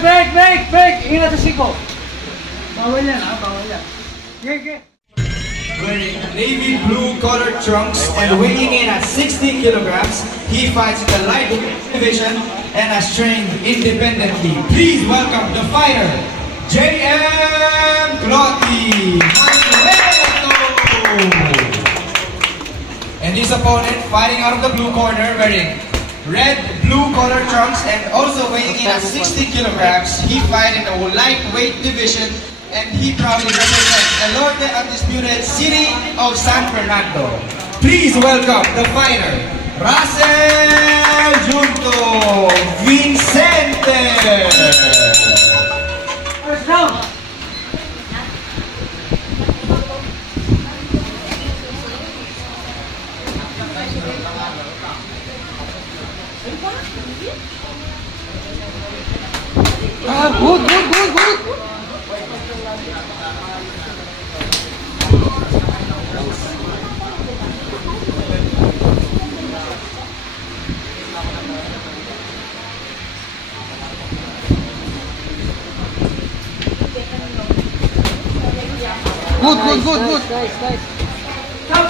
Break! Ingat sa siko. Bawal yan, bawal yan. Okay. Wearing navy blue colored trunks and weighing in at 60 kilograms, he fights in the lightweight division and has trained independently. Please welcome the fighter, J.M. Clotti. And his opponent fighting out of the blue corner wearing red blue colored trunks and also weighing in at 60 kilograms. He fights in the lightweight division and he proudly represents the Norte Undisputed City of San Fernando. Please welcome the fighter, Russell Junto Vincente. First round. Good. Good. Nice. Stop.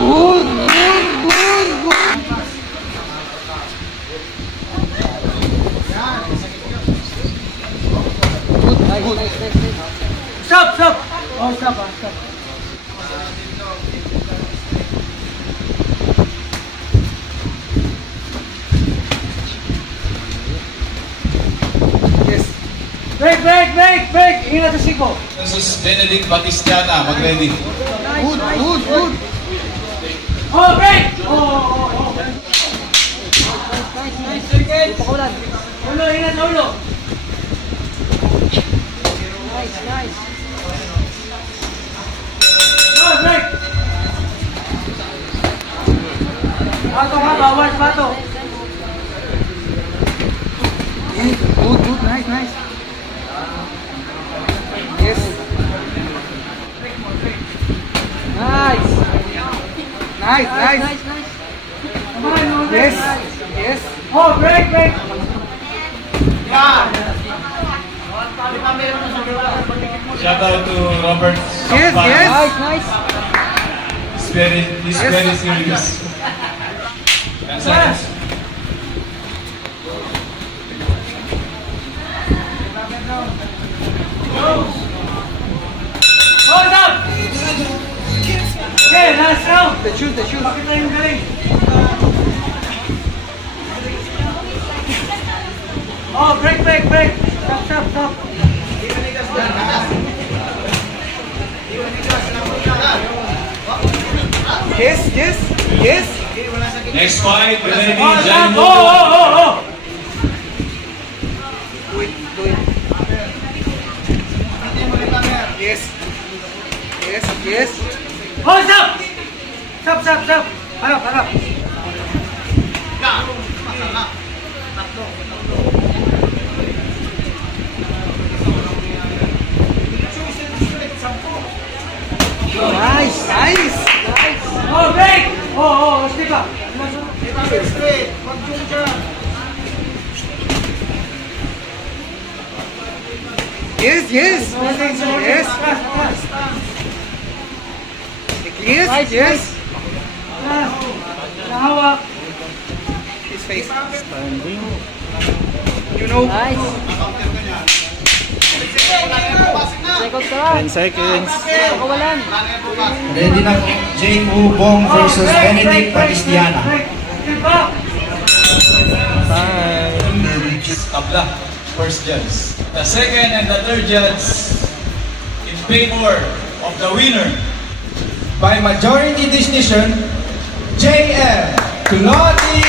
Good. Nice. Stop. Oh, stop. Yes. Break. Ingat sa siko. Versus Benedict Batistiana, mag-ready. Good. Oh, break! Oh. Nice. Ulo, ingat sa ulo. Nice. Oh, break! Bato ka, bawal sa bato. Good. Nice. Yes. Nice. Come on, yes. Oh, break. Yeah. Shout out to Robert. Yes. Nice. He's very serious. Yes. Hold up! Okay, last round. The shoot. Bakit na yung galing? Oh, break. Stop. Yes. Next fight, ready, Oh, Jan stop. Moto. Oh. Do it. Yes. Oh, stop. Harap. Nice. Oh, break. Oh, step up. Yes. Yes. Nahawak. His face. Standing. You know. Nice. 10 seconds. Pakawalan. Ready na Jane Ubong versus Benedict Batistiana. Time. Tabla, first judge. The second and the third judge in favor of the winner. By majority decision, J.M. Clotti.